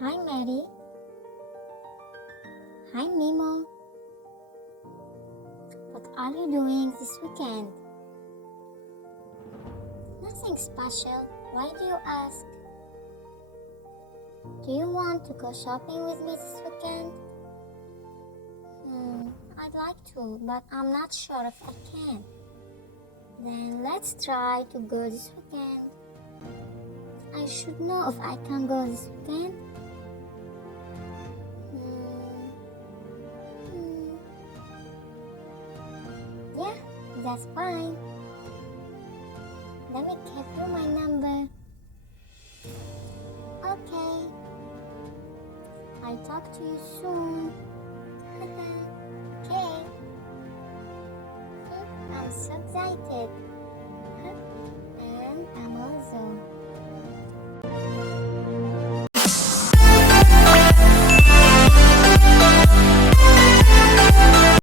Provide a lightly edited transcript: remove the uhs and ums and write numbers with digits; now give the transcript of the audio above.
Hi Mary. Hi Nemo. What are you doing this weekend? Nothing special. Why do you ask? Do you want to go shopping with me this weekend? I'd like to, but I'm not sure if I can. Then let's try to go this weekend. I should know if I can go this weekend. Yeah, that's fine. Let me give you my number. Okay. I'll talk to you soon. Okay. I'm so excited. And I'm also.